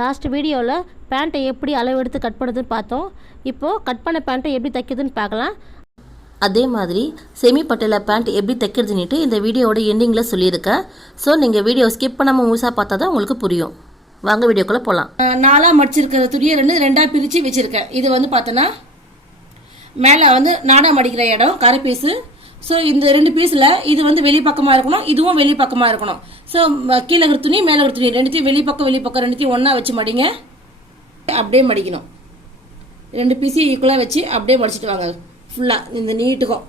Last வீடியோவில் பேண்ட்டை எப்படி அளவெடுத்து கட் பண்ணுறதுன்னு பார்த்தோம். இப்போது கட் பண்ண பேண்ட்டை எப்படி தைக்கிறதுன்னு பார்க்கலாம். அதே மாதிரி செமி பட்டில் பேண்ட் எப்படி தைக்கிறதுன்னுட்டு இந்த வீடியோவோட எண்டிங்கில் சொல்லியிருக்கேன். ஸோ நீங்கள் வீடியோ ஸ்கிப் பண்ணாமல் முழுசாக பார்த்தா தான் உங்களுக்கு புரியும். வாங்க வீடியோக்குள்ளே போகலாம். நாலாக மடிச்சிருக்கிற துணியை ரெண்டாக பிரித்து வச்சுருக்கேன். இது வந்து பார்த்தோன்னா மேலே வந்து நாடாக மடிக்கிற இடம் கரை பீஸு. ஸோ இந்த ரெண்டு பீஸில் இது வந்து வெளி பக்கமாக இருக்கணும், இதுவும் வெளி பக்கமாக இருக்கணும். ஸோ கீழே இருக்கிற துணி மேலே இருக்கிற துணி ரெண்டுத்தையும் வெளி பக்கம் ரெண்டுத்தையும் ஒன்றா வச்சு மடிங்க. அப்படியே மடிக்கணும். ரெண்டு பீஸையும் ஈக்குவலாக வச்சு அப்படியே மடிச்சிட்டு வாங்க ஃபுல்லாக இந்த நீட்டுக்கும்.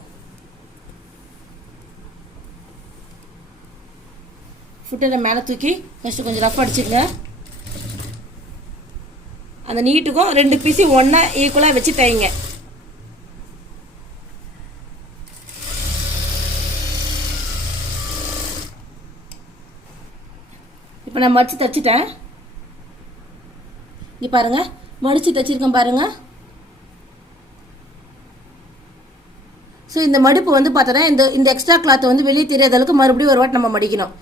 ஃபுட்டரை மேலே தூக்கி ஃபஸ்ட்டு கொஞ்சம் ரஃப் அடிச்சுக்கங்க. அந்த நீட்டுக்கும் ரெண்டு பீஸையும் ஒன்றா ஈக்குவலாக வச்சு தைங்க. இப்போ நான் மடித்து தைச்சிட்டேன். இங்கே பாருங்கள், மடித்து தைச்சிருக்கேன் பாருங்கள். ஸோ இந்த மடிப்பு வந்து பார்த்தோன்னா இந்த எக்ஸ்ட்ரா கிளாத்தை வந்து வெளியே தெரியாத அளவுக்கு மறுபடியும் ஒரு வாட்டி நம்ம மடிக்கணும்.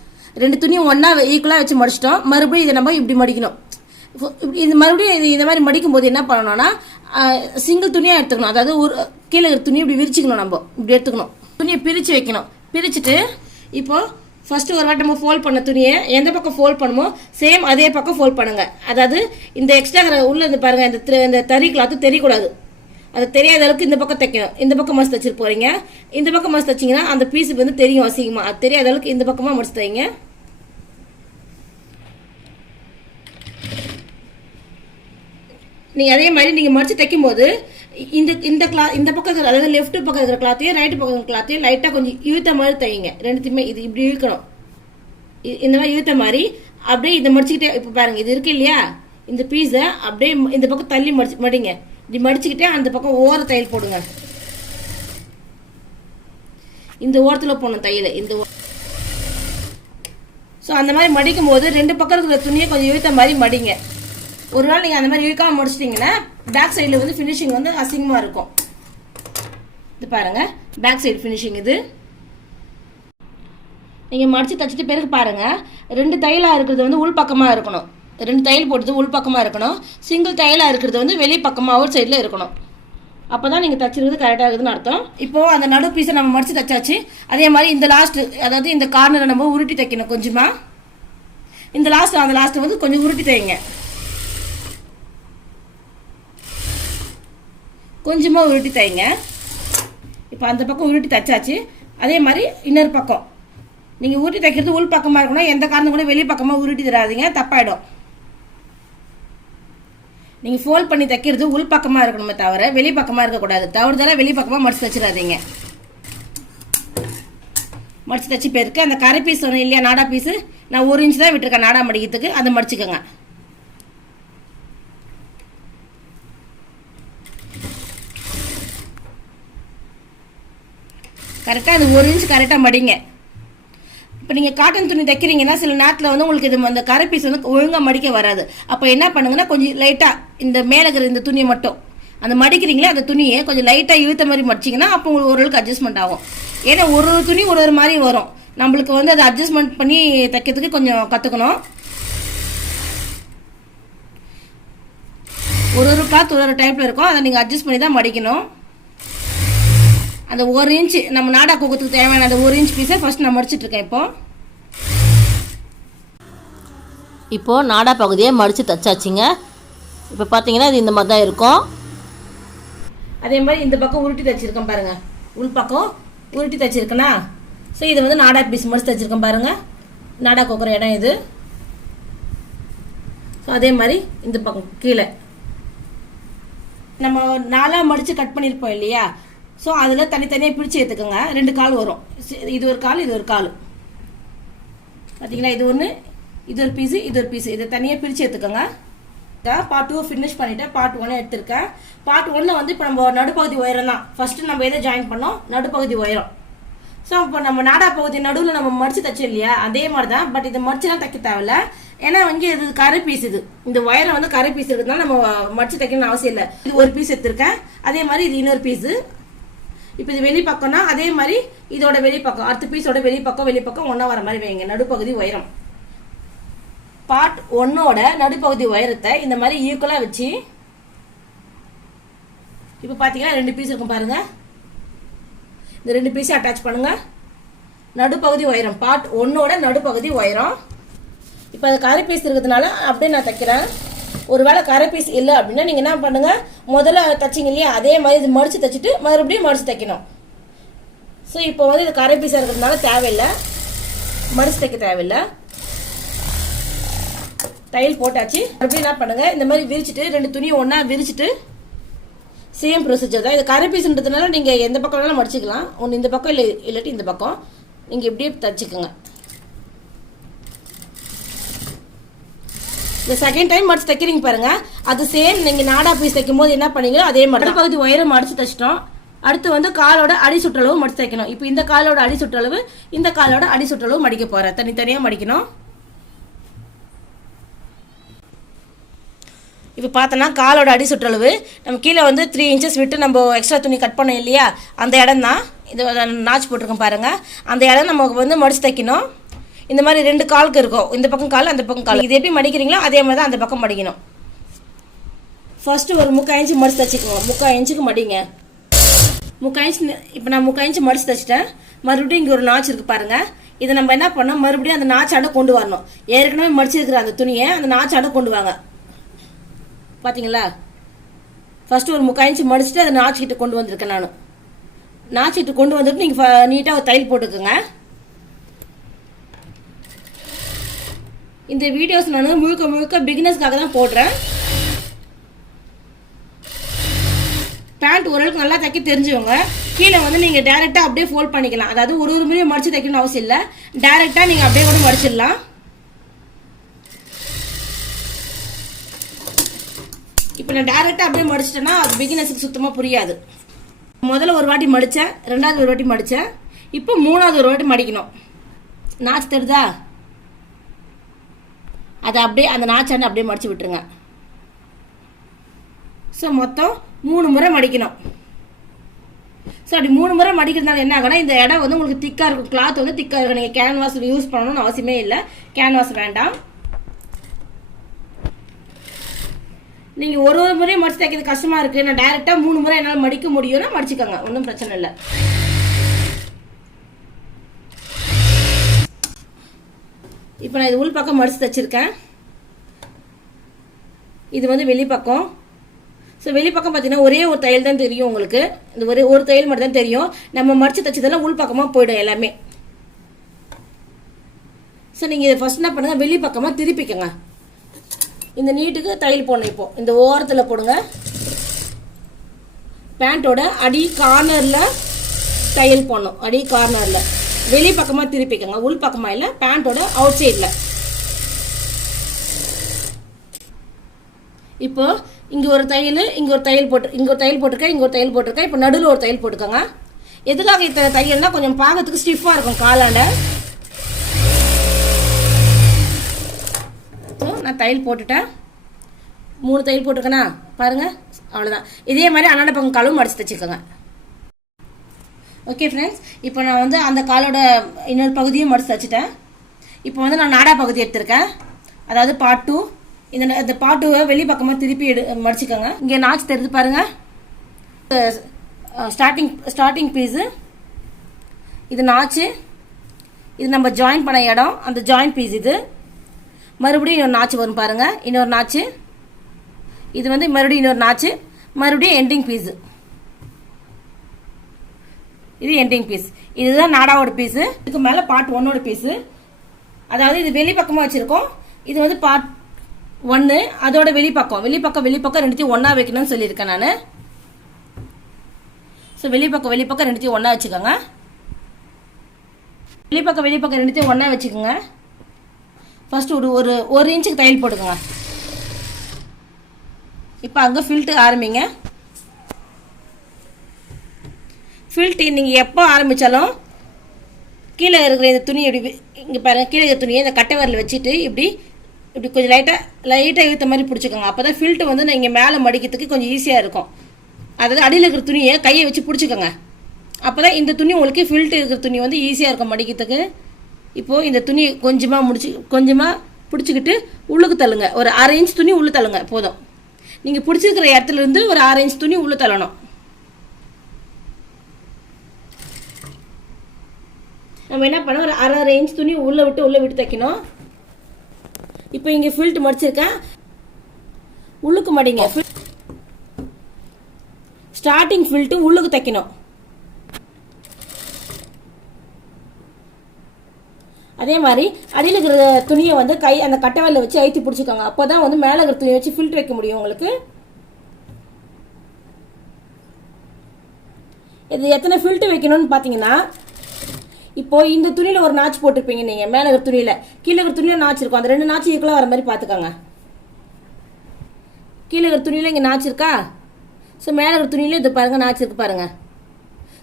ரெண்டு துணியும் ஒன்றா ஈக்குவலாக வச்சு மடிச்சிட்டோம். மறுபடியும் இதை நம்ம இப்படி மடிக்கணும். இது மறுபடியும் இந்த மாதிரி மடிக்கும் போது என்ன பண்ணணும்னா சிங்கிள் துணியாக எடுத்துக்கணும். அதாவது ஒரு கீழே இருக்கிற துணியை இப்படி விரிச்சிக்கணும். நம்ம இப்படி எடுத்துக்கணும். துணியை பிரித்து வைக்கணும். பிரிச்சுட்டு இப்போது ஃபஸ்ட்டு ஒரு வாட்டி நம்ம ஃபோல்ட் பண்ண துணியை எந்த பக்கம் ஃபோல்ட் பண்ணுமோ சேம் அதே பக்கம் ஃபோல்ட் பண்ணுங்கள். அதாவது இந்த எக்ஸ்ட்ரா உள்ள இருந்து பாருங்கள், இந்த தறி கிளாத்து தெரியக்கூடாது. அது தெரியாத அளவுக்கு இந்த பக்கம் தைக்கணும். இந்த பக்கம் மடிச்சு தைச்சிட்டு போகிறீங்க. இந்த பக்கம் மடிச்சு தைச்சிங்கன்னா அந்த பீஸுக்கு வந்து தெரியும் அசிங்கமாக. அது தெரியாத அளவுக்கு இந்த பக்கமாக மடிச்சு தைங்க. நீங்கள் அதே மாதிரி நீங்கள் மடிச்சு தைக்கும் போது இந்த பக்கம் இருக்கிற, அதாவது லெஃப்ட் பக்கம் இருக்கிற கிளாத்தையும் ரைட்டு பக்கம் இருக்கிற கிளாத்தையும் லைட்டாக கொஞ்சம் இழுத்த மாதிரி தைங்க. ரெண்டுத்தையுமே இது இப்படி இழுக்கணும். இந்த மாதிரி இழுத்த மாதிரி அப்படியே இதை மடிச்சுக்கிட்டே இப்போ பாருங்கள், இது இருக்கு இல்லையா, இந்த பீஸை அப்படியே இந்த பக்கம் தள்ளி மடிங்க. இப்படி மடிச்சுக்கிட்டே அந்த பக்கம் ஓர தையல் போடுங்க. இந்த ஓரத்தில் போடணும் தையல். ஸோ அந்த மாதிரி மடிக்கும் போது ரெண்டு பக்கம் இருக்கிற துணியை கொஞ்சம் இழுத்த மாதிரி மடிங்க. ஒரு நாள் நீங்கள் அந்த மாதிரி இழுக்காமல் முடிச்சிட்டிங்கன்னா பேக் சைடில் வந்து ஃபினிஷிங் வந்து அசிங்கமாக இருக்கும். இது பாருங்கள், பேக் சைடு ஃபினிஷிங் இது. நீங்கள் மடித்து தைச்சிட்டு பிறகு பாருங்கள், ரெண்டு தையலாக இருக்கிறது வந்து உள் பக்கமாக இருக்கணும். ரெண்டு தையல் போட்டது உள் பக்கமாக இருக்கணும். சிங்கிள் தையலாக இருக்கிறது வந்து வெளி பக்கமாக அவுட் சைடில் இருக்கணும். அப்போ தான் நீங்கள் தைச்சிருக்கிறது கரெக்டாக இருக்குதுன்னு அர்த்தம். இப்போது அந்த நடு பீஸை நம்ம மடித்து தைச்சாச்சு. அதே மாதிரி இந்த லாஸ்ட்டு, அதாவது இந்த கார்னரை நம்ம உருட்டி தைக்கணும் கொஞ்சமாக. இந்த லாஸ்ட்டு வந்து கொஞ்சம் உருட்டி தைங்க. கொஞ்சமாக உருட்டி தைங்க. இப்போ அந்த பக்கம் உருட்டி தைச்சாச்சு. அதே மாதிரி இன்னொரு பக்கம் நீங்கள் உருட்டி தைக்கிறது உள் பக்கமாக இருக்கணும். எந்த காரணம் கூட வெளி பக்கமாக உருட்டி தராதிங்க, தப்பாயிடும். நீங்கள் ஃபோல்ட் பண்ணி தைக்கிறது உள் பக்கமாக இருக்கணுமே தவிர வெளி பக்கமாக இருக்கக்கூடாது. தவிர வெளி பக்கமாக மடிச்சு தைச்சிடாதீங்க. மடிச்சு தைச்சி போயிருக்கு. அந்த கரை பீஸ் சொன்னேன் இல்லையா, நாடா பீஸு, நான் 1 இன்ச் தான் விட்டுருக்கேன் நாடா மடிக்கிறதுக்கு. அதை மடிச்சுக்கோங்க. கரெக்டாக அது 1 இன்ச் கரெக்டாக மடிங்க. இப்போ நீங்கள் காட்டன் துணி தைக்கிறீங்கன்னா சில நேரத்தில் வந்து உங்களுக்கு இது அந்த கரை பீஸ் வந்து ஒழுங்காக மடிக்க வராது. அப்போ என்ன பண்ணுங்கன்னா கொஞ்சம் லைட்டாக இந்த மேலே இருக்கிற இந்த துணியை மட்டும் அந்த மடிக்கிறீங்களே அந்த துணியை கொஞ்சம் லைட்டாக இழுத்த மாதிரி மடிச்சிங்கன்னா அப்போ உங்களுக்கு ஓரளவுக்கு அட்ஜஸ்ட்மெண்ட் ஆகும். ஏன்னா ஒரு துணி ஒரு மாதிரி வரும். நம்மளுக்கு வந்து அதை அட்ஜஸ்ட்மெண்ட் பண்ணி தைக்கிறதுக்கு கொஞ்சம் கற்றுக்கணும். ஒரு கிளாத் ஒரு டைப்பில் இருக்கும். அதை நீங்கள் அட்ஜஸ்ட் பண்ணி தான் மடிக்கணும். அந்த 1 இன்ச்சு நம்ம நாடா கோக்கத்துக்கு தேவையான அந்த 1 இன்ச் பீஸை ஃபஸ்ட் நான் மடிச்சிட்ருக்கேன். இப்போது நாடா பகுதியை மடித்து தைச்சாச்சுங்க. இப்போ பார்த்தீங்கன்னா இது இந்த மாதிரி தான் இருக்கும். அதே மாதிரி இந்த பக்கம் உருட்டி தைச்சிருக்கேன் பாருங்கள், உள் பக்கம் உருட்டி தைச்சிருக்கேனா. ஸோ இதை வந்து நாடா பீஸ் மடித்து தைச்சிருக்கேன் பாருங்கள், நாடா கோக்குற இடம் இது. ஸோ அதே மாதிரி இந்த பக்கம் கீழே நம்ம 4ஆக மடித்து கட் பண்ணியிருப்போம் இல்லையா. ஸோ அதில் தனித்தனியாக பிரித்து எடுத்துக்கோங்க. 2 கால் வரும். இது ஒரு கால், இது ஒரு கால். பார்த்தீங்களா, இது ஒன்று, இது ஒரு பீஸு, இது ஒரு பீஸு. இதை தனியாக பிரித்து எடுத்துக்கோங்க. பார்ட் 2 ஃபினிஷ் பண்ணிவிட்டேன். பார்ட் 1 எடுத்திருக்கேன். பார்ட் 1 வந்து இப்போ நம்ம நடுப்பகுதி உயரம் தான். ஃபஸ்ட்டு நம்ம எதை ஜாயின் பண்ணோம், நடுப்பகுதி உயரம். ஸோ இப்போ நம்ம நாடா பகுதி நடுவில் நம்ம மடித்து தைச்சோம் இல்லையா, அதே மாதிரி தான். பட் இதை மடிச்சுலாம் தைக்க தேவையில்ல. ஏன்னா இங்கே இது கரை பீஸ், இந்த ஒயரம் வந்து கரை பீஸ் இருக்கிறதுனால நம்ம மடித்து தைக்கணும்னு அவசியம் இல்லை. இது ஒரு பீஸ் எடுத்திருக்கேன். அதே மாதிரி இது இன்னொரு பீஸு. இப்போ இது வெளி பக்கம்னா அதே மாதிரி இதோட வெளி பக்கம் அடுத்த பீஸோட வெளி பக்கம் ஒன்றா வர மாதிரி வைங்க. நடுப்பகுதி உயரம் பார்ட் 1ஓட நடுப்பகுதி உயரத்தை இந்த மாதிரி ஈக்குவலாக வச்சு இப்போ பார்த்தீங்கன்னா 2 பீஸ் இருக்கும் பாருங்க. இந்த 2 பீஸை அட்டாச் பண்ணுங்க. நடுப்பகுதி உயரம் பார்ட் 1ஓட நடுப்பகுதி உயரம். இப்போ அது கரை பீஸ் இருக்கிறதுனால அப்படியே நான் தைக்கிறேன். ஒருவேளை கரை பீஸ் இல்லை அப்படின்னா நீங்கள் என்ன பண்ணுங்க, முதல்ல தைச்சிங்க இல்லையா அதே மாதிரி இது மடித்து தைச்சிட்டு மறுபடியும் மடித்து தைக்கணும். ஸோ இப்போ வந்து இது கரை பீஸாக இருக்கிறதுனால தேவையில்லை, மடித்து தைக்க தேவையில்லை. தையல் போட்டாச்சு. மறுபடியும் என்ன பண்ணுங்க, இந்த மாதிரி விரிச்சிட்டு 2 துணியை ஒன்றா விரிச்சிட்டு சேம் ப்ரொசீஜர் தான். இது கரை பீஸ்ன்றதுனால நீங்கள் எந்த பக்கம் வேணாலும் மடிச்சிக்கலாம். ஒன்று இந்த பக்கம் இல்லை இல்லாட்டி இந்த பக்கம் நீங்கள் இப்படியே தைச்சிக்கோங்க. இந்த செகண்ட் டைம் மடிச்சு தைக்கிறீங்க பாருங்க, அது சேம் நீங்கள் நாடா பீஸ் தைக்கும் போது என்ன பண்ணீங்களோ அதே மாதிரி பகுதி உயரம் மடிச்சு தைச்சிட்டோம். அடுத்து வந்து காலோட அடி சுற்றளவு மடிச்சு தைக்கணும். இப்போ இந்த காலோட அடி சுற்றளவு இந்த காலோட அடி சுற்றளவு மடிக்க போகிறேன். தனித்தனியாக மடிக்கணும். இப்போ பார்த்தோன்னா காலோட அடி சுற்றளவு நம்ம கீழே வந்து 3 இன்ச்சஸ் விட்டு நம்ம எக்ஸ்ட்ரா துணி கட் பண்ணோம் இல்லையா, அந்த இடம் தான் இது நாச்சு போட்டிருக்கோம் பாருங்கள். அந்த இடம் நமக்கு வந்து மடிச்சு தைக்கணும். இந்த மாதிரி 2 காலுக்கு இருக்கும், இந்த பக்கம் கால் அந்த பக்கம் கால். இது எப்படி மடிக்கிறீங்களோ அதே மாதிரி தான் அந்த பக்கம் மடிக்கணும். ஃபர்ஸ்ட் ஒரு 3/4 இன்ச்சு மடிச்சு தைச்சிக்கோங்க. 3/4 இன்ச்சுக்கு மடிங்க. 3/4 இன்ச்சு இப்போ நான் 3/4 இன்ச்சு மடிச்சு தைச்சிட்டேன். மறுபடியும் இங்கே ஒரு நாச்சு இருக்குது பாருங்கள். இதை நம்ம என்ன பண்ணோம், மறுபடியும் அந்த நாச்சாண்டை கொண்டு வரணும். ஏற்கனவே மடிச்சிருக்கிற அந்த துணியை அந்த நாச்சாண்டை கொண்டு வாங்க. பார்த்தீங்களா, ஃபர்ஸ்ட் ஒரு 3/4 இன்ச்சு மடிச்சுட்டு அதை நாச்சுக்கிட்ட கொண்டு வந்திருக்கேன். நான் நாச்சுக்கிட்ட கொண்டு வந்துட்டு நீங்கள் நீட்டாக ஒரு தையல் போட்டுக்கோங்க. இந்த வீடியோஸ் நான் முழுக்க முழுக்க பிகினர்ஸ்க்காக தான் போடுறேன். பேண்ட் ஓரளவுக்கு நல்லா தைக்க தெரிஞ்சவங்க கீழே வந்து நீங்கள் டேரெக்டாக அப்படியே ஃபோல்ட் பண்ணிக்கலாம். அதாவது ஒரு முறையும் மடித்து தைக்கணும்னு அவசியம் இல்லை, டேரெக்டாக நீங்கள் அப்படியே கூட மடிச்சிடலாம். இப்போ நான் டேரெக்டாக அப்படியே மடிச்சிட்டேன்னா அது பிகினர்ஸுக்கு சுத்தமாக புரியாது. முதல்ல ஒரு வாட்டி மடித்தேன், 2வது ஒரு வாட்டி மடித்தேன், இப்போ 3வது ஒரு வாட்டி மடிக்கணும். நாச்சு தருதா, அதை அப்படியே அந்த நாச்சாண்டை அப்படியே மடித்து விட்டுருங்க. ஸோ மொத்தம் 3 முறை மடிக்கணும். ஸோ அப்படி 3 முறை மடிக்கிறதுனால என்ன ஆகுனா, இந்த இடம் வந்து உங்களுக்கு திக்காக இருக்கும், கிளாத் வந்து திக்காக இருக்கும். நீங்கள் கேன்வாஸ் யூஸ் பண்ணணும்னு அவசியமே இல்லை, கேன்வாஸ் வேண்டாம். நீங்கள் ஒரு முறையும் மடித்து தைக்கிறது கஷ்டமாக இருக்குது, நான் டைரெக்டாக 3 முறை என்னால் மடிக்க முடியும்னா மடிச்சுக்கோங்க, ஒன்றும் பிரச்சனை இல்லை. இப்போ நான் இது உள் பக்கம் மடித்து தைச்சிருக்கேன். இது வந்து வெளிப்பக்கம். ஸோ வெளிப்பக்கம் பார்த்தீங்கன்னா ஒரே ஒரு தையல் தான் தெரியும் உங்களுக்கு. இந்த ஒரு தையல் மட்டும் தான் தெரியும். நம்ம மடித்து தைச்சதெல்லாம் உள் பக்கமாக போய்டும் எல்லாமே. ஸோ நீங்கள் இதை ஃபர்ஸ்ட் என்ன பண்ணுங்கள், வெளிப்பக்கமாக திருப்பிக்கங்க. இந்த நீட்டுக்கு தையல் போடணும். இப்போ இந்த ஓரத்தில் போடுங்க. பேண்ட்டோட அடி கார்னரில் தையல் போடணும். அடி கார்னரில் வெளி பக்கமாக திருப்பிக்கங்க, உள் பக்கமாக இல்லை, பேண்ட்டோட அவுட் சைடில். இப்போ இங்கே ஒரு தையல், இங்கே ஒரு தையல் போட்டு, இங்கே ஒரு தையல் போட்டிருக்கேன், இங்கே ஒரு தையல் போட்டிருக்கேன். இப்போ நடுவில் ஒரு தையல் போட்டுக்கோங்க. எதுக்காக இத்தனை தையல்னா கொஞ்சம் பார்க்கறதுக்கு ஸ்டிஃபாக இருக்கும் காலாண்ட. நான் தையல் போட்டுட்டேன். 3 தையல் போட்டிருக்கேனா பாருங்கள், அவ்வளோதான். இதே மாதிரி அண்ணாண்ட பக்கம் காலும் மடிச்சு தைச்சிக்கோங்க. ஓகே ஃப்ரெண்ட்ஸ், இப்போ நான் வந்து அந்த காலோட இன்னொரு பகுதியும் மடிச்சு தைச்சிட்டேன். இப்போ வந்து நான் நாடா பகுதி எடுத்திருக்கேன், அதாவது பார்ட் 2. இந்த பார்ட் 2வை வெளி பக்கமாக திருப்பி மடிச்சுக்கோங்க. இங்கே நாச்சு தெரிஞ்சு பாருங்கள். ஸ்டார்டிங் பீஸு இது நாச்சு, இது நம்ம ஜாயின் பண்ண இடம், அந்த ஜாயின் பீஸ் இது. மறுபடியும் இன்னொரு நாச்சு வரும் பாருங்கள், இன்னொரு நாச்சு. இது வந்து மறுபடியும் இன்னொரு நாச்சு, மறுபடியும் எண்டிங் பீஸு. இது எண்டிங் பீஸ். இதுதான் நாடாவோட பீஸு. இதுக்கு மேலே பார்ட் 1ஓட பீஸு. அதாவது இது வெளிப்பக்கமாக வச்சுருக்கோம். இது வந்து பார்ட் 1, அதோட வெளிப்பக்கம் ரெண்டுத்தையும் ஒன்றா வைக்கணும்னு சொல்லியிருக்கேன் நான். ஸோ வெளிப்பக்கம் ரெண்டுத்தையும் ஒன்றா வச்சுக்கோங்க. வெளிப்பக்கம் ரெண்டுத்தையும் ஒன்றா வச்சுக்கோங்க. ஃபர்ஸ்ட் ஒரு இன்ச்சுக்கு தையல் போட்டுக்கோங்க. இப்போ அங்கே ஃபில்ட்டு ஆரம்பிங்க. ஃபில்ட்டு நீங்கள் எப்போ ஆரம்பித்தாலும் கீழே இருக்கிற இந்த துணி இப்படி இங்கே பாருங்கள், கீழே இருக்கிற துணியை இந்த கட்டை விரல் வச்சுட்டு இப்படி கொஞ்சம் லைட்டாக இழுத்த மாதிரி பிடிச்சிக்கோங்க. அப்போ தான் ஃபில்ட்டு வந்து நீங்கள் மேலே மடிக்கிறதுக்கு கொஞ்சம் ஈஸியாக இருக்கும். அதாவது அடியில் இருக்கிற துணியை கையை வச்சு பிடிச்சிக்கோங்க. அப்போ தான் இந்த துணி உங்களுக்கு ஃபில்ட்டு இருக்கிற துணி வந்து ஈஸியாக இருக்கும் மடிக்கிறதுக்கு. இப்போது இந்த துணி கொஞ்சமாக பிடிச்சிக்கிட்டு உள்ளுக்கு தள்ளுங்க. ஒரு 1/2 இன்ச் துணி உள்ளே தள்ளுங்க போதும். நீங்கள் பிடிச்சிருக்கிற இடத்துல இருந்து ஒரு 1/2 இன்ச் துணி உள்ளே தள்ளணும். நம்ம என்ன பண்ணோம், ஒரு 1/2 இன்ச் துணி உள்ளே விட்டு தைக்கணும். இப்போ இங்கே ஃபில்ட் மடிச்சிருக்கேன், உள்ளுக்கு மடிங்க. ஸ்டார்டிங் ஃபில்ட்டு உள்ளுக்கு தைக்கணும். அதே மாதிரி அடியில் இருக்கிற துணியை வந்து அந்த கட்டவரில் வச்சு அழுத்தி பிடிச்சிக்கோங்க. அப்போ தான் வந்து மேலே இருக்கிற துணியை வச்சு ஃபில்ட் வைக்க முடியும் உங்களுக்கு. இது எத்தனை ஃபில்ட்டு வைக்கணும்னு பார்த்தீங்கன்னா, இப்போது இந்த துணியில் ஒரு நாச்சு போட்டிருப்பீங்க நீங்கள், மேலே இருக்கிற துணியில், கீழே இருக்கிற துணியில் நாச்சு இருக்கும். அந்த 2 நாச்சு ஈக்குவலாக வர மாதிரி பார்த்துக்கோங்க. கீழே இருக்கிற துணியில் இங்கே நாச்சு இருக்கா? ஸோ மேலே இருக்கிற துணியில் இது பாருங்கள், நாச்சு இருக்கு பாருங்கள்.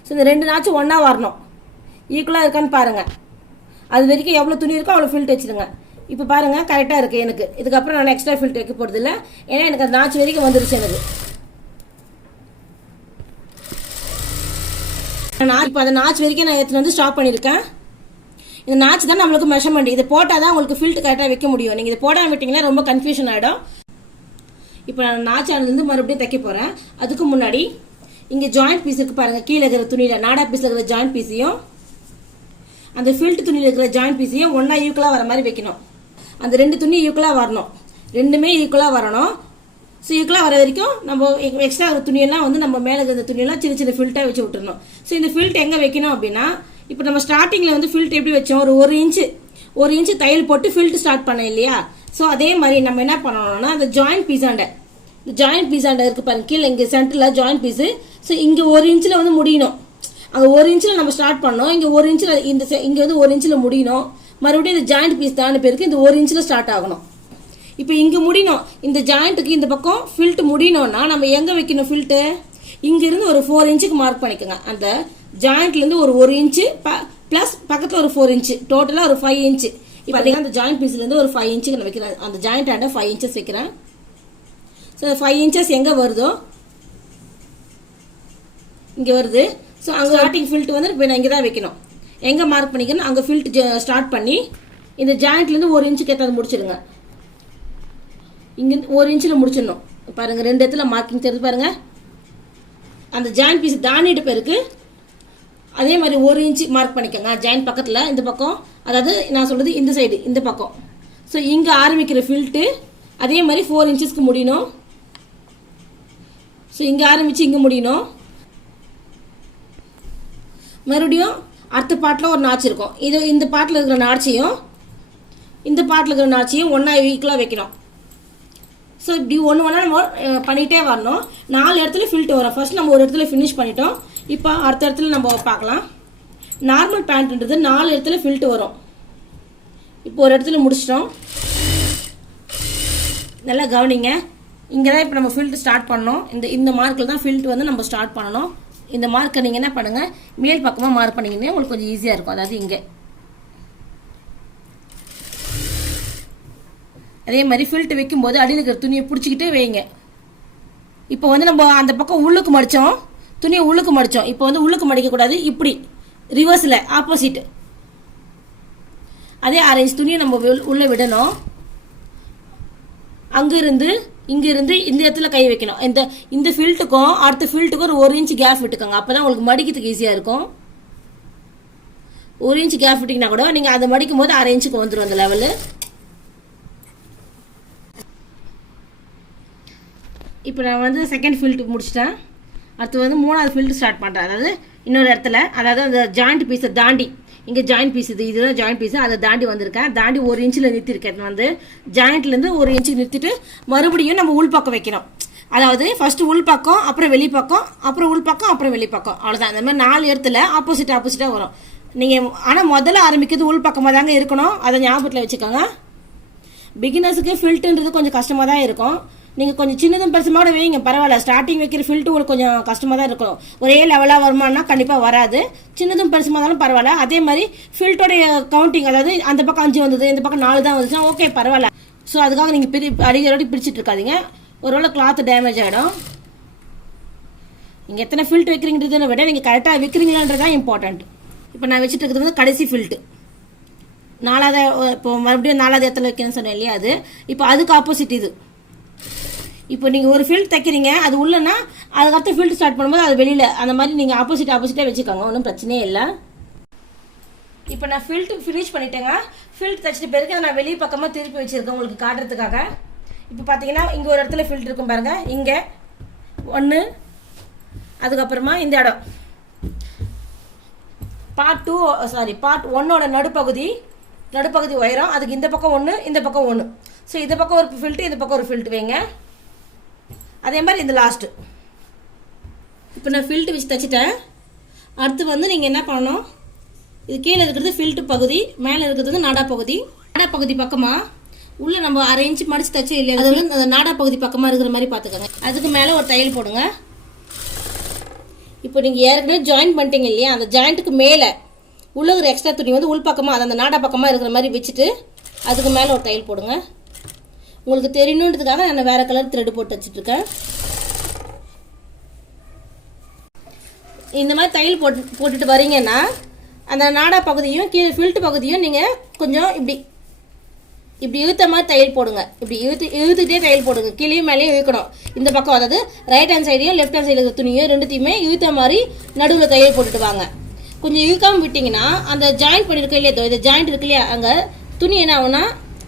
ஸோ இந்த 2 நாச்சும் ஒன்றா வரணும், ஈக்குவலாக இருக்கான்னு பாருங்கள். அது வரைக்கும் எவ்வளோ துணி இருக்கோ அவ்வளோ ஃபில்ட் வச்சுருங்க. இப்போ பாருங்கள் கரெக்டாக இருக்குது எனக்கு. இதுக்கப்புறம் நான் எக்ஸ்ட்ரா ஃபில்ட் வைக்க போகிறது இல்லை, ஏன்னா எனக்கு அந்த நாச்சு வரைக்கும் வந்துருச்சு எனக்கு. இப்போ அந்த நாச்சு வரைக்கும் நான் எடுத்துகிட்டு வந்து ஸ்டாப் பண்ணியிருக்கேன். இந்த நாச்சு தான் நம்மளுக்கு மெஷர்மெண்ட். இதை போட்டால் தான் உங்களுக்கு ஃபில்ட் கரெக்டாக வைக்க முடியும். நீங்கள் இதை போடாமல் விட்டிங்கன்னா ரொம்ப கன்ஃபியூஷன் ஆகிடும். இப்போ நான் நாச்சானதுலேருந்து மறுபடியும் தைக்க போகிறேன். அதுக்கு முன்னாடி இங்கே ஜாயிண்ட் பீஸ் இருக்குது பாருங்கள், கீழே இருக்கிற துணியில் நாடா பீஸில் இருக்கிற ஜாயிண்ட் பீஸையும் அந்த ஃபில்ட் துணியில் இருக்கிற ஜாயிண்ட் பீஸையும் ஒன்றா ஈக்குவலாக வர மாதிரி வைக்கணும். அந்த 2 துணி ஈக்குவலாக வரணும், 2மே ஈக்குவலாக வரணும். ஸோ ஈக்குவலாக வர வரைக்கும் நம்ம எக்ஸ்ட்ரா இருக்கிற துணியெல்லாம் வந்து நம்ம மேலே இருக்கிற துணியெல்லாம் சின்ன சின்ன ஃபில்ட்டாக வச்சு விட்டுறணும். ஸோ இந்த ஃபில்ட் எங்கே வைக்கணும் அப்படின்னா, இப்போ நம்ம ஸ்டார்டிங்கில் வந்து ஃபில்ட் எப்படி வச்சோம், ஒரு 1 இன்ச்சு தையல் போட்டு ஃபில்ட் ஸ்டார்ட் பண்ணோம் இல்லையா? ஸோ அதே மாதிரி நம்ம என்ன பண்ணணும்னா, அந்த ஜாயிண்ட் பீஸாண்ட இருக்குது பாருங்க, கீழே இங்கே சென்டரில் ஜாயிண்ட் பீஸு. ஸோ இங்கே 1 இன்ச்சில் வந்து முடியணும். அங்கே 1 இன்ச்சில் நம்ம ஸ்டார்ட் பண்ணோம், இங்கே 1 இன்ச்சில் இங்கே வந்து 1 இன்ச்சில் முடியணும். மறுபடியும் இந்த ஜாயிண்ட் பீஸ் தானே பேருக்கு இந்த 1 இன்ச்சில் ஸ்டார்ட் ஆகணும். இப்போ இங்கே முடியணும், இந்த ஜாயிண்ட்டுக்கு இந்த பக்கம் ஃபில்ட் முடியணும்னா நம்ம எங்கே வைக்கணும் ஃபில்ட்டு? இங்கேருந்து ஒரு 4 இன்ச்சுக்கு மார்க் பண்ணிக்கோங்க. அந்த ஜாயிண்ட்லேருந்து ஒரு 1 இன்ச்சு ப்ளஸ் பக்கத்தில் ஒரு 4 இன்ச்சு, டோட்டலாக ஒரு 5 இன்ச்சு. இப்போ பார்த்தீங்கன்னா அந்த ஜாயிண்ட் பீஸ்லேருந்து ஒரு 5 இன்ச்சுக்கு நான் வைக்கிறேன். அந்த ஜாயிண்ட் ஆண்ட 5 இன்ச்சஸ் வைக்கிறேன். ஸோ 5 இன்ச்சஸ் எங்கே வருதோ இங்கே வருது. ஸோ அங்கே ஸ்டார்டிங் ஃபில்ட் வந்து இப்போ நான் இங்கே தான் வைக்கணும். எங்கே மார்க் பண்ணிக்கணும், அங்கே ஃபில்ட் ஸ்டார்ட் பண்ணி இந்த ஜாயிண்ட்லேருந்து 1 இன்ச்சுக்கு ஏற்றாது முடிச்சிடுங்க. இங்கே 1 இன்ச்சில் முடிச்சிடணும். பாருங்கள் 2 இடத்துல மார்க்கிங் தெரிஞ்சு பாருங்கள். அந்த ஜாயிண்ட் பீஸ் தாண்டிட்டு பேருக்கு அதே மாதிரி 1 இன்ச்சு மார்க் பண்ணிக்கோங்க ஜாயிண்ட் பக்கத்தில். இந்த பக்கம், அதாவது நான் சொல்கிறது இந்த சைடு, இந்த பக்கம். ஸோ இங்கே ஆரம்பிக்கிற ஃபில்ட்டு அதே மாதிரி 4 இன்ச்சஸ்க்கு முடியணும். ஸோ இங்கே ஆரம்பித்து இங்கே முடியணும். மறுபடியும் அடுத்த பாட்டில் ஒரு நாச்சு இருக்கும். இந்த பாட்டில் இருக்கிற நாச்சையும் இந்த பாட்டில் இருக்கிற நாச்சையும் ஒன்றா ஈக்குவலாக வைக்கணும். ஸோ இப்படி ஒன்று நம்ம பண்ணிகிட்டே வரணும். 4 இடத்துல ஃபில்ட் வரும். ஃபர்ஸ்ட் நம்ம ஒரு இடத்துல ஃபினிஷ் பண்ணிட்டோம். இப்போ அடுத்த இடத்துல நம்ம பார்க்கலாம். நார்மல் பேண்ட்ன்றது 4 இடத்துல ஃபில்ட் வரும். இப்போ ஒரு இடத்துல முடிச்சிட்டோம். நல்லா கவனிங்க, இங்கே தான் இப்போ நம்ம ஃபில்ட் ஸ்டார்ட் பண்ணணும். இந்த மார்க்கில் தான் ஃபில்ட் வந்து நம்ம ஸ்டார்ட் பண்ணணும். இந்த மார்க்கை நீங்கள் என்ன பண்ணுங்கள், மேல் பக்கமாக மார்க் பண்ணிங்கன்னா உங்களுக்கு கொஞ்சம் ஈஸியாக இருக்கும். அதாவது இங்கே அதே மாதிரி ஃபில்ட் வைக்கும்போது அடியில் இருக்கிற துணியை பிடிச்சிக்கிட்டே வைங்க. இப்போ வந்து நம்ம அந்த பக்கம் உள்ளுக்கு மடித்தோம், துணியை உள்ளுக்கு மடித்தோம். இப்போ வந்து உள்ளுக்கு மடிக்கக்கூடாது, இப்படி ரிவர்ஸில் ஆப்போசிட். அதே 1/2 இன்ச் துணியை நம்ம உள்ளே விடணும். அங்கேருந்து இங்கேருந்து இந்த இடத்துல கை வைக்கணும். இந்த ஃபில்ட்டுக்கும் அடுத்த ஃபில்ட்டுக்கும் ஒரு 1 இன்ச் கேப் விட்டுக்கோங்க. அப்போ தான் உங்களுக்கு மடிக்கிறதுக்கு ஈஸியாக இருக்கும். 1 இன்ச் கேப் விட்டிங்கன்னா கூட நீங்கள் அதை மடிக்கும் போது 1/2 இன்ச்சுக்கு வந்துடும் அந்த லெவலு. இப்போ நான் வந்து செகண்ட் ஃபில்ட்டு முடிச்சிட்டேன். அடுத்து வந்து 3வது ஃபில்ட்டு ஸ்டார்ட் பண்ணுறேன். அதாவது இன்னொரு இடத்துல, அதாவது அந்த ஜாயிண்ட் பீஸை தாண்டி, இங்கே ஜாயிண்ட் பீஸ் இதுதான் ஜாயிண்ட் பீஸு, அதை தாண்டி வந்திருக்கேன். தாண்டி 1 இன்ச்சில் நிறுத்திருக்கேன். வந்து ஜாயிண்ட்லேருந்து 1 இன்ச்சுக்கு நிறுத்திட்டு மறுபடியும் நம்ம உள்பக்கம் வைக்கணும். அதாவது ஃபஸ்ட்டு உள்பக்கம், அப்புறம் வெளிப்பக்கம், அப்புறம் உள்பக்கம், அப்புறம் வெளிப்பக்கம். அவ்வளோதான். அந்த மாதிரி 4 இடத்துல ஆப்போசிட்டாக வரும். நீங்கள் ஆனால் முதல்ல ஆரம்பிக்கிறது உள்பக்கமாக தாங்க இருக்கணும். அதை ஞாபகத்தில் வச்சுக்கோங்க. பிகினர்ஸுக்கு ஃபில்ட்டுன்றது கொஞ்சம் கஷ்டமாக தான் இருக்கும். நீங்கள் கொஞ்சம் சின்னதும் பெருசுமாவோட வைங்க, பரவாயில்ல. ஸ்டார்டிங் வைக்கிற ஃபில்ட்டு உங்களுக்கு கொஞ்சம் கஷ்டமாக தான் இருக்கும். ஒரே லெவலாக வருமானா கண்டிப்பாக வராது. சின்னதும் பெருசுமாக இருந்தாலும் பரவாயில்ல. அதே மாதிரி ஃபில்ட்டோடைய கவுண்டிங், அதாவது அந்த பக்கம் 5 வந்தது, இந்த பக்கம் 4 தான் வந்துச்சுன்னா ஓகே, பரவாயில்ல. ஸோ அதுக்காக நீங்கள் அடிக்கடி பிரிச்சுட்டு இருக்காதீங்க. ஒருவேளை கிளாத் டேமேஜ் ஆகிடும். நீங்கள் எத்தனை ஃபில்ட் வைக்கிறீங்கிறத விட நீங்கள் கரெக்டாக வைக்கிறீங்களான்றது தான் இம்பார்ட்டண்ட். இப்போ நான் வச்சுட்டு இருக்கிறது வந்து கடைசி ஃபில்ட்டு. 4வது இப்போ மறுபடியும் 4வது இடத்துல வைக்கணும்னு சொன்னேன் இல்லையா, அது இப்போ அதுக்கு ஆப்போசிட் இது. இப்போ நீங்கள் ஒரு ஃபில்ட் தைக்கிறீங்க, அது உள்ளனா அதுக்கடுத்து ஃபில்ட் ஸ்டார்ட் பண்ணும்போது அது வெளியில் அந்த மாதிரி நீங்கள் ஆப்போசிட்டாக வச்சுக்கோங்க, ஒன்றும் பிரச்சனையே இல்லை. இப்போ நான் ஃபில்ட் ஃபினிஷ் பண்ணிட்டேங்க. ஃபில்ட் தைச்சிட்டு பிறகு நான் வெளியே பக்கமாக திருப்பி வச்சுருக்கேன் உங்களுக்கு காட்டுறதுக்காக. இப்போ பார்த்தீங்கன்னா இங்கே ஒரு இடத்துல ஃபில்ட் இருக்கும் பாருங்கள், இங்கே 1, அதுக்கப்புறமா இந்த இடம் பார்ட் 1ஓட நடுப்பகுதி உயரம், அதுக்கு இந்த பக்கம் 1 இந்த பக்கம் 1. ஸோ இந்த பக்கம் ஒரு ஃபில்ட்டு இந்த பக்கம் ஒரு ஃபில்ட் வைங்க. அதே மாதிரி இந்த லாஸ்ட்டு. இப்போ நான் ஃபில்ட்டு வச்சு தைச்சிட்டேன். அடுத்து வந்து நீங்கள் என்ன பண்ணணும், இது கீழே இருக்கிறது ஃபில்ட்டு பகுதி, மேலே இருக்கிறது வந்து நாடா பகுதி பக்கமாக உள்ள நம்ம 1/2 இன்ச்சு மடிச்சு தைச்சு இல்லையா, அது வந்து அந்த நாடா பகுதி பக்கமாக இருக்கிற மாதிரி பார்த்துக்கோங்க. அதுக்கு மேலே ஒரு தையல் போடுங்க. இப்போ நீங்கள் ஏற்கனவே ஜாயின் பண்ணிட்டீங்க இல்லையா, அந்த ஜாயிண்ட்டுக்கு மேலே உள்ள ஒரு எக்ஸ்ட்ரா துணி வந்து உள் பக்கமாக அந்த நாடா பக்கமாக இருக்கிற மாதிரி வச்சுட்டு அதுக்கு மேலே ஒரு தையல் போடுங்க. உங்களுக்கு தெரியணுன்றதுக்காக நான் வேறு கலர் த்ரெட் போட்டு வச்சுட்ருக்கேன். இந்த மாதிரி தையல் போட்டுட்டு வரீங்கன்னா அந்த நாடா பகுதியும் கீழே ஃபில்ட் பகுதியும் நீங்கள் கொஞ்சம் இப்படி இழுத்த மாதிரி தையல் போடுங்க. இப்படி இழுத்துக்கிட்டே தையல் போடுங்க, கீழேயும் மேலேயும் இழுக்கணும். இந்த பக்கம் அதாவது ரைட் ஹேண்ட் சைடையும் லெஃப்ட் ஹேண்ட் சைடில் இருக்கிற துணியும் ரெண்டுத்தையுமே இழுத்த மாதிரி நடுவில் தையல் போட்டுட்டு வாங்க. கொஞ்சம் இழுக்காமல் விட்டிங்கன்னா அந்த ஜாயிண்ட் பண்ணியிருக்க இல்லையா, இந்த ஜாயிண்ட் இருக்கு இல்லையா, அங்கே துணி என்ன ஆகுனா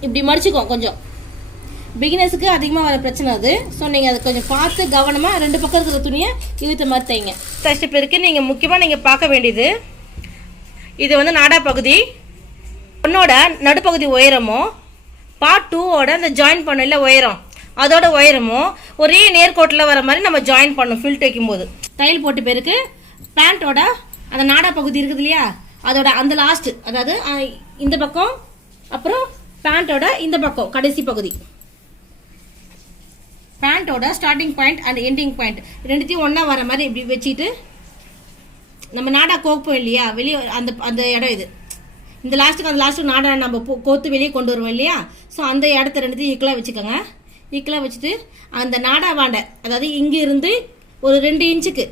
இப்படி மடிச்சுக்கும். கொஞ்சம் பிகினர்ஸுக்கு அதிகமாக வர பிரச்சனை அது. ஸோ நீங்கள் அதை கொஞ்சம் பார்த்து கவனமாக 2 பக்கம் இருக்கிற துணியை இழுத்த மாதிரி தைங்க. தைச்சிட்ட பிறகு நீங்கள் முக்கியமாக நீங்கள் பார்க்க வேண்டியது, இது வந்து நாடா பகுதி 1ஓட நடுப்பகுதி உயரமும் பார்ட் 2ஓட அந்த ஜாயின் பண்ணல உயரம், அதோட உயரமும் ஒரே நேர்கோட்டில் வர மாதிரி நம்ம ஜாயின் பண்ணணும் ஃபில்ட் வைக்கும்போது. தையல் போட்ட பிறகு பேண்ட்டோட அந்த நாடா பகுதி இருக்குது இல்லையா, அதோட அந்த லாஸ்ட்டு, அதாவது இந்த பக்கம் அப்புறம் பேண்ட்டோட இந்த பக்கம் கடைசி பகுதி, பேண்ட்டோட starting point and ending point ரெண்டுத்தையும் ஒன்றா வர மாதிரி இப்படி வச்சுட்டு நம்ம நாடா கோப்போம் இல்லையா வெளியே, அந்த இடம் இது. இந்த லாஸ்ட்டுக்கு அந்த லாஸ்ட்டுக்கு நாடா நம்ம கோத்து வெளியே கொண்டு வருவோம் இல்லையா, ஸோ அந்த இடத்த ரெண்டுத்தையும் ஈக்குவலாக வச்சுக்கோங்க. ஈக்குவலாக வச்சுட்டு அந்த நாடா வாண்டை, அதாவது இங்கே இருந்து ஒரு 2 இன்ச்சுக்கு,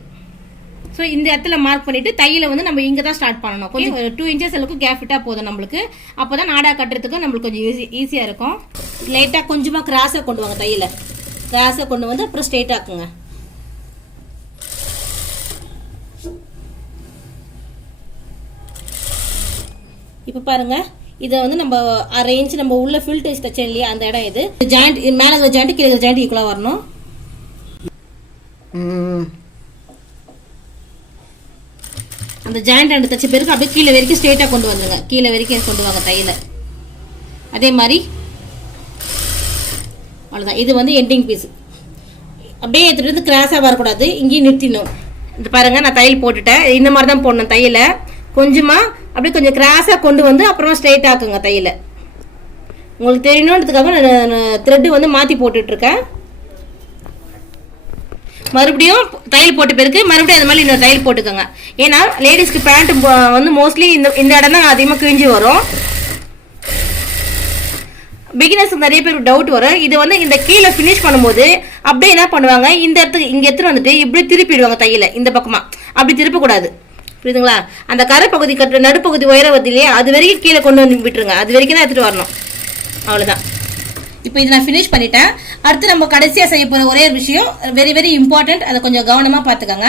ஸோ இந்த இடத்துல மார்க் பண்ணிவிட்டு தையில வந்து நம்ம இங்கே தான் ஸ்டார்ட் பண்ணணும். கொஞ்சம் 2 இன்ச்சஸ் அளவுக்கு கேப் விட்டால் போதும் நம்மளுக்கு. அப்போ தான் நாடா கட்டுறதுக்கு நம்மளுக்கு கொஞ்சம் ஈஸியாக இருக்கும். லைட்டாக கொஞ்சமாக கிராஸாக கொண்டு வாங்க, தையில கிராஸாக கொண்டு வந்து அப்புறம் ஸ்ட்ரெயிட் ஆக்குங்க. இப்போ பாருங்கள், இதை வந்து நம்ம 1/2 இன்ச்சு நம்ம உள்ள ஃபில்ட் வச்சு தைச்சோம் இல்லையா, அந்த இடம் இது. ஜாயிண்ட் மேலே இருக்கிற ஜாயிண்ட் கீழே இருக்கிற ஜாயிண்ட் ஈக்குவலாக வரணும். அந்த ஜாயிண்ட் ரெண்டு தைச்ச பிறகு அப்படியே கீழே வரைக்கும் ஸ்ட்ரெயிட்டாக கொண்டு வந்துடுங்க, கீழே வரைக்கும் கொண்டு வாங்க தையில. அதே மாதிரி அவ்வளோதான். இது வந்து எண்டிங் பீஸ். அப்படியே எடுத்துகிட்டு வந்து கிராஸாக வரக்கூடாது, இங்கேயும் நிறுத்திடணும். இது பாருங்கள், நான் தையல் போட்டுட்டேன். இந்த மாதிரி தான் போடணும் தையலை. கொஞ்சமாக அப்படியே கொஞ்சம் கிராஸாக கொண்டு வந்து அப்புறமா ஸ்ட்ரெயிட் ஆக்குங்க தையலை. உங்களுக்கு தெரியணுன்றதுக்காக நான் த்ரெட்டு வந்து மாற்றி போட்டுட்ருக்கேன். மறுபடியும் தையல் போட்ட பிறகு மறுபடியும் அது மாதிரி இன்னொரு தையல் போட்டுக்கோங்க. ஏன்னா லேடிஸ்க்கு பேண்ட் வந்து மோஸ்ட்லி இந்த இடம் தான் அதிகமாக கிழிஞ்சு வரும். பிகினர்ஸ்க்கு நிறைய பேருக்கு டவுட் வரும். இது வந்து இந்த கீழே ஃபினிஷ் பண்ணும்போது அப்படியே என்ன பண்ணுவாங்க, இந்த இடத்துக்கு இங்கே எடுத்துகிட்டு வந்துட்டு இப்படி திருப்பிடுவாங்க தையில இந்த பக்கமாக. அப்படி திருப்பக்கூடாது, புரியுதுங்களா? அந்த கரை பகுதி கட்டுற நடுப்பகுதி உயரம் வருது இல்லையா, அது வரைக்கும் கீழே கொண்டு வந்து விட்டுருங்க. அது வரைக்கும் தான் எடுத்துகிட்டு வரணும். அவ்வளோதான். இப்போ இது நான் ஃபினிஷ் பண்ணிட்டேன். அடுத்து நம்ம கடைசியாக செய்ய போகிற ஒரே ஒரு விஷயம் வெரி வெரி இம்பார்ட்டன்ட், அதை கொஞ்சம் கவனமாக பார்த்துக்கோங்க.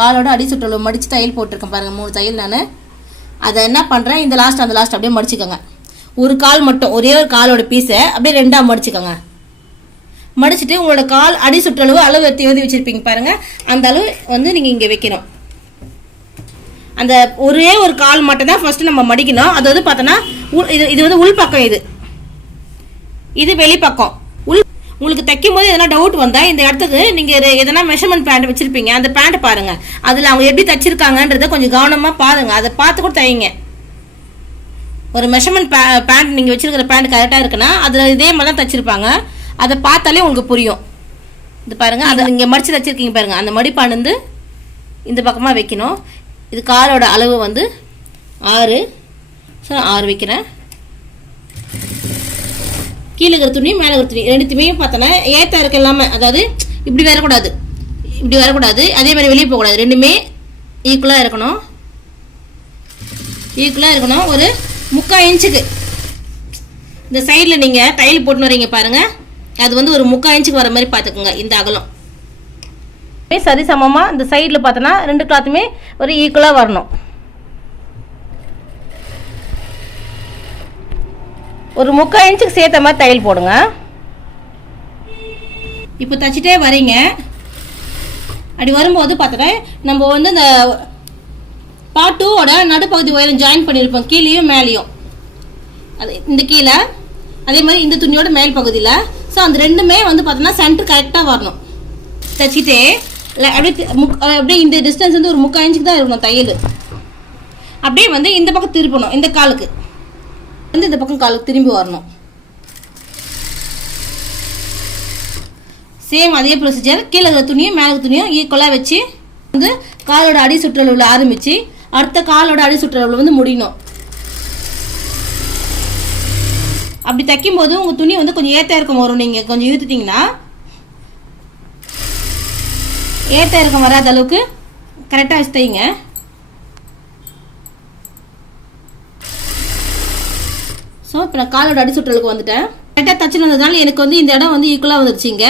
காலோட அடி சுற்றளவு மடித்து தையல் போட்டிருக்கேன் பாருங்கள், 3 தையல். நான் அதை என்ன பண்ணுறேன், இந்த லாஸ்ட் அந்த லாஸ்ட் அப்படியே மடிச்சுக்கோங்க. ஒரு கால் மட்டும், ஒரே ஒரு காலோட பீஸை அப்படியே 2ஆக மடிச்சுக்கோங்க. மடிச்சுட்டு உங்களோட கால் அடி சுற்றளவு அளவு எழுதி வச்சுருப்பீங்க பாருங்கள், அந்த அளவு வந்து நீங்கள் இங்கே வைக்கணும். அந்த ஒரே ஒரு கால் மட்டும் தான் ஃபர்ஸ்ட் நம்ம மடிக்கணும். அது வந்து பார்த்தோன்னா இது வந்து உள்பக்கம், இது வெளிப்பக்கம். உங்களுக்கு தைக்கும் போது எதனா டவுட் வந்தால் இந்த இடத்துக்கு நீங்கள் எதனா மெஷர்மெண்ட் பேண்ட் வச்சுருப்பீங்க, அந்த பேண்ட் பாருங்கள். அதில் அவங்க எப்படி தைச்சிருக்காங்கன்றதை கொஞ்சம் கவனமாக பாருங்கள். அதை பார்த்து கூட தைங்க. ஒரு மெஷர்மெண்ட் பேண்ட் நீங்கள் வச்சுருக்கிற பேண்ட் கரெக்டாக இருக்குன்னா அதில் இதே மாதிரி தான் தைச்சிருப்பாங்க. அதை பார்த்தாலே உங்களுக்கு புரியும். இது பாருங்கள், அதை நீங்கள் மடித்து தைச்சிருக்கீங்க பாருங்கள். அந்த மடிப்பான் வந்து இந்த பக்கமாக வைக்கணும். இது காலோட அளவு வந்து 6. ஸோ 6 வைக்கிறேன். கீழே இருக்கிற துணி மேலே இருக்கிற துணி ரெண்டுத்தையுமே பார்த்தோன்னா ஏற்ற இருக்க இல்லாமல், அதாவது இப்படி வரக்கூடாது, இப்படி வரக்கூடாது, அதே மாதிரி வெளியே போகக்கூடாது. ரெண்டுமே ஈக்குவலாக இருக்கணும். ஒரு 3/4 இன்ச்சுக்கு இந்த சைடில் நீங்கள் தையல் போட்டு வரீங்க பாருங்கள், அது வந்து ஒரு 3/4 இன்ச்சுக்கு வர மாதிரி பார்த்துக்குங்க இந்த அகலம். சரி சமமாக இந்த சைடில் பார்த்தோன்னா 2 கிளாத்துமே ஒரு ஈக்குவலாக வரணும். ஒரு 3/4 இன்ச்சுக்கு சேர்த்த மாதிரி தையல் போடுங்க. இப்போ தச்சிட்டே வரீங்க. அப்படி வரும்போது பார்த்தோன்னா நம்ம வந்து இந்த பார்ட் 2ஓட நடுப்பகுதி உயரம் ஜாயின் பண்ணியிருப்போம், கீழேயும் மேலேயும். அது இந்த கீழே அதே மாதிரி இந்த துணியோட மேல் பகுதியில். ஸோ அந்த ரெண்டுமே வந்து பார்த்தோன்னா சென்டர் கரெக்டாக வரணும். தச்சிட்டே அப்படியே இந்த டிஸ்டன்ஸ் வந்து ஒரு 3/4 இன்ச்சுக்கு தான் இருக்கணும் தையல். அப்படியே வந்து இந்த பக்கம் திருப்பணும், இந்த காலுக்கு வந்து இந்த பக்கம் காலுக்கு திரும்பி வரணும். சேம் அதே ப்ரொசீஜர், கீழே இருக்கிற துணியும் மேலே துணியும் ஈக்குவலாக வச்சு வந்து காலோட அடி சுற்றளவில் ஆரம்பித்து அடுத்த காலோட அடி சுற்றளவில் வந்து முடியணும். அப்படி தைக்கும்போது உங்கள் துணி வந்து கொஞ்சம் ஏற்ற இறக்கம் வரும். நீங்கள் கொஞ்சம் இழுத்துட்டிங்கன்னா ஏற்ற இறக்கம் வராத அளவுக்கு கரெக்டாக வச்சு தைங்க. ஸோ இப்போ நான் காலோட அடி சுற்றலுக்கு வந்துட்டேன். கரெக்டாக தச்சுன்னு வந்ததுனால எனக்கு வந்து இந்த இடம் வந்து ஈக்குவலாக வந்துருச்சுங்க.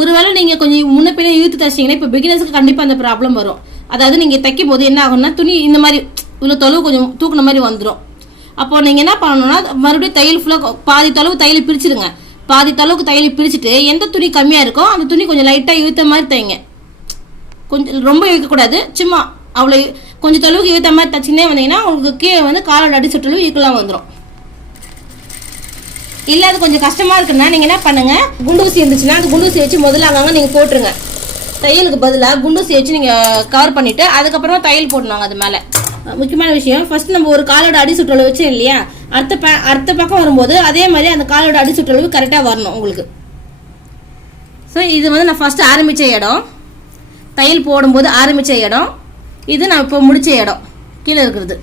ஒருவேளை நீங்கள் கொஞ்சம் முன்ன பின்ன இழுத்து தைச்சிங்கன்னா இப்போ பிகினர்ஸுக்கு கண்டிப்பாக அந்த ப்ராப்ளம் வரும். அதாவது நீங்கள் தைக்கும் போது என்ன ஆகும்னா துணி இந்த மாதிரி இவ்வளோ தொலைவு கொஞ்சம் தூக்குன மாதிரி வந்துடும். அப்போது நீங்கள் என்ன பண்ணணும்னா மறுபடியும் தையல் ஃபுல்லாக பாதி தொலைவு தையலை பிரிச்சுடுங்க. பாதி தொலைவுக்கு தையலை பிரிச்சுட்டு எந்த துணி கம்மியாக இருக்கோ அந்த துணி கொஞ்சம் லைட்டாக இழுத்த மாதிரி தைங்க. கொஞ்சம் ரொம்ப இழுக்கக்கூடாது, சும்மா அவ்வளோ கொஞ்சம் தொலைவுக்கு இழுத்த மாதிரி தைச்சினே வந்தீங்கன்னா உங்களுக்கு கீழே வந்து காலோட அடி சுற்றளவு ஈக்குவலாக வந்துடும். இல்லை அது கொஞ்சம் கஷ்டமாக இருக்குன்னா நீங்கள் என்ன பண்ணுங்கள், குண்டூசி இருந்துச்சுன்னா அந்த குண்டூசி வச்சு முதல்ல அங்கங்கே நீங்கள் போட்டுருங்க. தையலுக்கு பதிலாக குண்டூசி வச்சு நீங்கள் கவர் பண்ணிவிட்டு அதுக்கப்புறமா தையல் போடணுங்க. அது மேலே முக்கியமான விஷயம், ஃபஸ்ட்டு நம்ம ஒரு காலோட அடி சுற்றளவு வச்சு இல்லையா, அடுத்த பக்கம் வரும்போது அதே மாதிரி அந்த காலோட அடி சுற்றளவு கரெக்டாக வரணும் உங்களுக்கு. ஸோ இது வந்து நான் ஃபஸ்ட்டு ஆரம்பித்த இடம், தையல் போடும்போது ஆரம்பித்த இடம், இது நான் இப்போ முடித்த இடம் கீழே இருக்கிறது.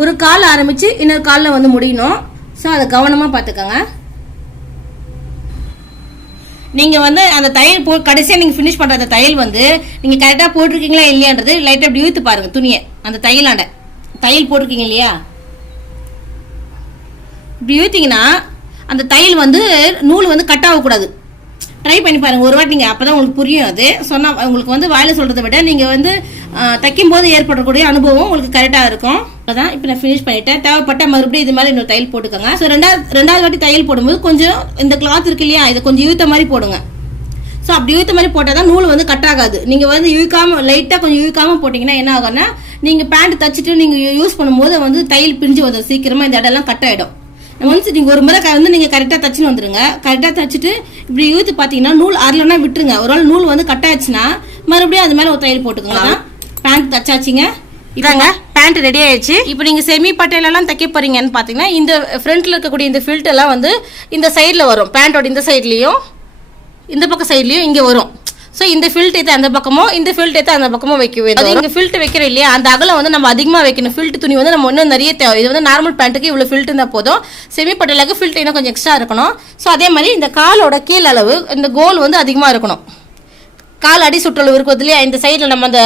ஒரு கால் ஆரம்பித்து இன்னொரு காலில் வந்து முடியணும். ஸோ அதை கவனமாக பார்த்துக்கோங்க. நீங்கள் வந்து அந்த தையல் கடைசியாக நீங்கள் ஃபினிஷ் பண்ணுற அந்த தையல் வந்து நீங்கள் கரெக்டாக போட்டிருக்கீங்களா இல்லையான்றது லைட்டாக அப்படி இழுத்து பாருங்கள் துணியை. அந்த தையலாண்ட தையல் போட்டிருக்கீங்க இல்லையா, இப்படி இழுத்திங்கன்னா அந்த தையல் வந்து நூல் வந்து கட் ஆகக்கூடாது. ட்ரை பண்ணி பாருங்கள் ஒரு வாட்டி, நீங்கள் அப்போ தான் உங்களுக்கு புரியும். அது சொன்னால் உங்களுக்கு வந்து வாயில் சொல்கிறத விட நீங்கள் வந்து தைக்கும் போது ஏற்படக்கூடிய அனுபவம் உங்களுக்கு கரெக்டாக இருக்கும். அதான் இப்போ நான் ஃபினிஷ் பண்ணிவிட்டேன். தேவைப்பட்ட மறுபடியும் இது மாதிரி இன்னொரு தையல் போட்டுக்கோங்க. ஸோ ரெண்டாவது வாட்டி தையல் போடும்போது கொஞ்சம் இந்த கிளாத் இருக்கு இல்லையா, இதை கொஞ்சம் இழுத்த மாதிரி போடுங்க. ஸோ அப்படி இழுத்த மாதிரி போட்டால் தான் நூல் வந்து கட் ஆகாது. நீங்கள் வந்து இழுக்காமல் லைட்டாக கொஞ்சம் இழுக்காமல் போட்டிங்கன்னா என்ன ஆகும்னா நீங்கள் பேண்ட் தைச்சிட்டு நீங்கள் யூஸ் பண்ணும்போது வந்து தையல் பிரிஞ்சு வந்துடும், சீக்கிரமாக இந்த இடம்லாம் கட் ஆகிடும். ஒன்ஸ் நீங்கள் ஒரு முறை வந்து நீங்கள் கரெக்டாக தச்சுன்னு வந்துடுங்க. கரெக்டாக தச்சுட்டு இப்படி இழுத்து பார்த்தீங்கன்னா நூல் அறலன்னா விட்டுருங்க. ஒரு நாள் நூல் வந்து கட் ஆயிடுச்சுன்னா மறுபடியும் அது மேலே ஒரு தையல் போட்டுக்கோங்க. பேண்ட் தச்சாச்சுங்க. இதாங்க பேண்ட் ரெடி ஆயிடுச்சு. இப்போ நீங்கள் செமி பட்டையிலலாம் தைக்க போறீங்கன்னு பார்த்தீங்கன்னா இந்த ஃப்ரண்ட்டில் இருக்கக்கூடிய இந்த ஃபில்ட் எல்லாம் வந்து இந்த சைடில் வரும். பேண்ட்டோட இந்த சைட்லேயும் இந்த பக்கம் சைட்லேயும் இங்கே வரும். ஸோ இந்த ஃபில்ட் எடுத்து அந்த பக்கமோ இந்த ஃபில்ட் எடுத்து அந்த பக்கமோ வைக்கவே, இங்கே ஃபில்ட் வைக்கிறோம் இல்லையா, அந்த அகலம் வந்து நம்ம அதிகமாக வைக்கணும். ஃபில்ட் துணி வந்து நம்ம இன்னும் நிறைய தேவை. இது வந்து நார்மல் பேண்ட்டுக்கு இவ்வளோ ஃபில்ட் இருந்தால் போதும். செமி பட்டையிலுக்கு ஃபில்ட் இன்னும் கொஞ்சம் எக்ஸ்ட்ரா இருக்கணும். ஸோ அதே மாதிரி இந்த காலோட கீழ் அளவு இந்த கோல் வந்து அதிகமாக இருக்கணும். கால் அடி சுற்றளவு இருக்கிறது இல்லையா, இந்த சைடில் நம்ம அந்த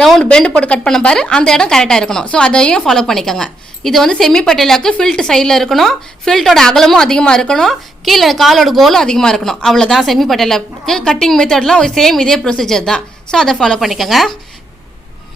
ரவுண்ட் பெண்டு போட்டு கட் பண்ண பாரு, அந்த இடம் கரெக்டாக இருக்கணும். ஸோ அதையும் ஃபாலோ பண்ணிக்கோங்க. இது வந்து செமி பட்டையிலாக்கு ஃபில்ட் சைடில் இருக்கணும், ஃபில்ட்டோட அகலமும் அதிகமாக இருக்கணும், கீழே காலோட கோலும் அதிகமாக இருக்கணும். அவ்வளோதான் செமி பட்டையிலாக்கு கட்டிங் மெத்தட்லாம் சேம் இதே ப்ரொசீஜர் தான். ஸோ அதை ஃபாலோ பண்ணிக்கோங்க.